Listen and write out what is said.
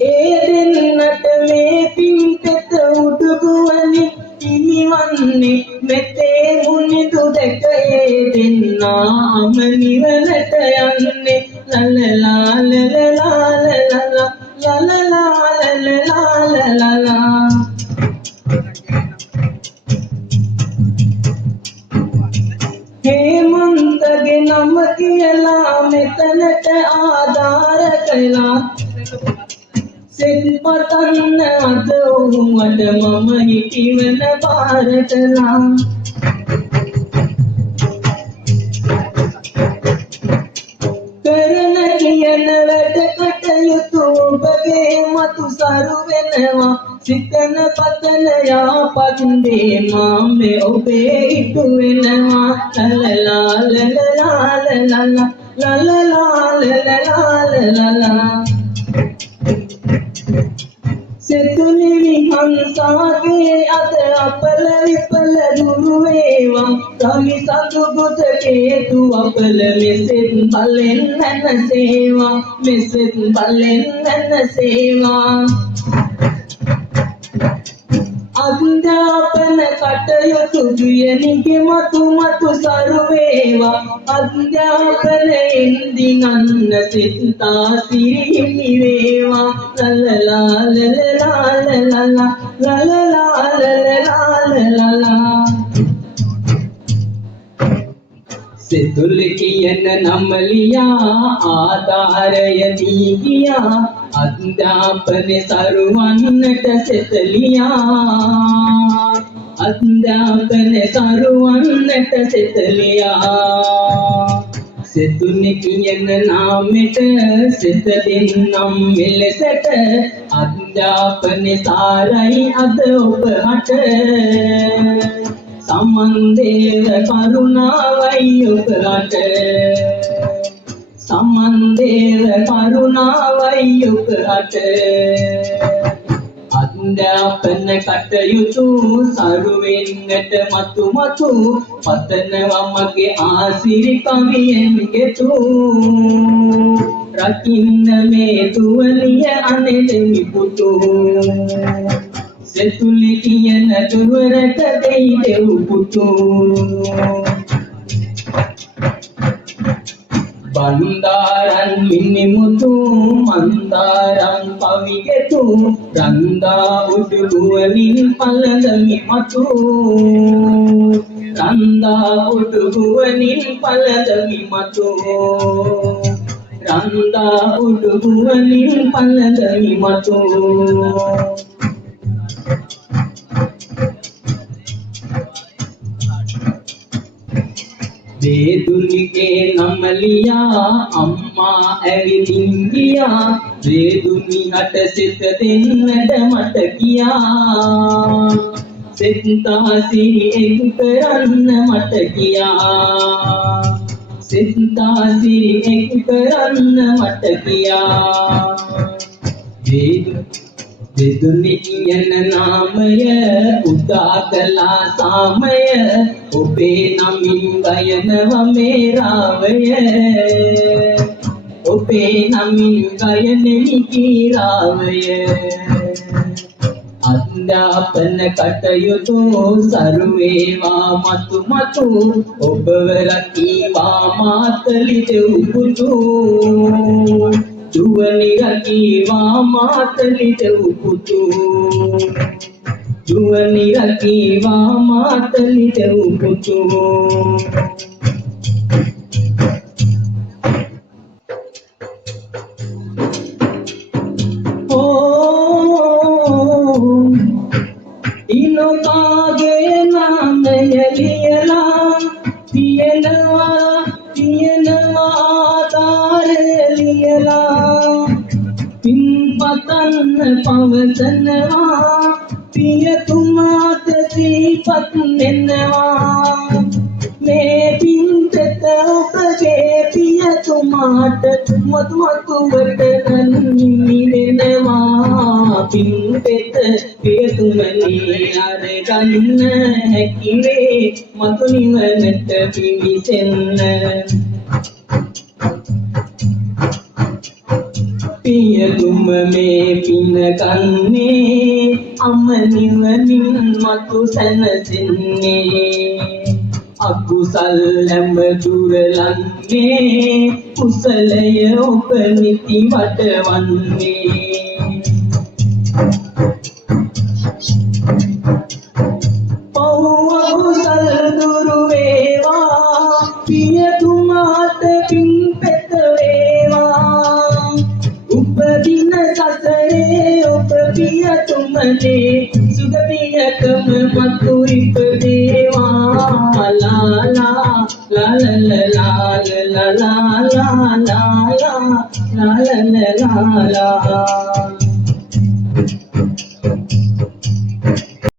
ඒ දෙන්නට මේ පින්කෙත උඩුගුවනි පිනිවන්නේ මෙතේ මුනිදු දැක ඒ දෙන්නාම නිවනට යන්නේ ලලලා ලලලා ලලලා ලලලා ලලලා ලලලා හේමන්තගේ නම කියලා මෙතනට ආධාර කළා සෙත් පතන්න අද ඔහුමට මම හිටිවන බාර කළා කරන කියන වැඩ කටයුතු ඔබගේ මතු සරු වෙනවා සිතන පතන යාපත් දේ මාමේ ඔබේ ඉටු වෙනවා ලලලා ලලලා ලලලා ලලලා ලලලා සෙතුනි විහංසාගේ අද අපල විපල දුරු වේවා රවි සතු බුද කේතු අපල මෙසෙත් බලෙන් නැනසේවා මෙසෙත් බලෙන් නැනසේවා අධ්‍යාපන කටයුතු දුයනිගේ මතු සරු වේවා අධ්‍යාපනයෙන් දිනන්න සිතා සිරිහිමි වේවා ලලලා ලලලා ලලලා ලලලා ලලලා ලලලා සෙතුලි කියන නම ලියා ආධාරය දී ගියා අධ්‍යාපන සරුවන්නට සෙතලියා අධ්‍යාපන සරුවන්නට සෙතලියා සෙතුනි කියන නාමෙට සෙත දෙන්නම් මෙලෙසට අධ්‍යාපන සාරයි අද ඔබට සම්මන්දේව කරුණාවයි ඔබට සම්මන්දේව කරුණාවයි ඔබට අධ්‍යාපන කටයුතු සරු වෙන්නට මතු පතනවා මගේ ආසිරි කවියෙන් ගෙතු රකින්න මේ දුවලිය අනෙදෙමි පුතු සෙතුලි කියන දුවරට දෙයි දෙව් පුතු බන්දාරන් මිනිමුතු මන්දාරන් පවිගෙතු රන්දා උඩුගුවනින් පළඳමි මතු රන්දා උඩුගුවනින් පළඳමි මතු රන්දා උඩුගුවනින් පළඳමි මතු වේදුනිගේ නම ලියා අම්මා ඇවිදින් ගියා වේදුනිහට සිත දෙන්නට මට කියා සිතා සිරි එක් කරන්න මට කියා සිතා සිරි එක් කරන්න මට කියා වේදුනි කියන නාමය උදා කළා සාමය ඔබේ නමින් ගයනව මේ රාවය ඔබේ නමින් ගයනෙමි කීරාවය අධ්‍යාපන කටයුතු සරු වේවා මතු ඔබව රකීවා මාතලි දෙව් පුතු දුවනි රකීවා මාතලි දෙව් පුතු දුවනි රකීවා මාතලි දෙව් පුතු ඉනෝකාගේ නාමය ලියලා තියෙනවා ආධාරය ලියලා පින් පතන්න පවසනවා පියතුමාට සිහිපත් වෙනවා මේ පින්තට ඔබගේ පියතුමාට මතුවට නිවෙනවා පින්තට පියතුමනි අරගන්න හැකිවේ මතු නිවනට පිවිසෙන්න පියතුම මේ පින කන්නේ අම නිවනින් මතු සැනසෙන්නේ අකුසල් හැම දුරලන්නේ කුසලය ඔබ නිති වඩවන්නේ පව් අකුසල් දුරු වේවා පියතුමාට පින් පෙත වේවා උපදින සසරේ ඔබ පියතුමනේ සුගතියකම මතු ඉපදේවා ලා ලා ලා ලා ලා ලා ලා ලා ලා ලා ලා ලා ලා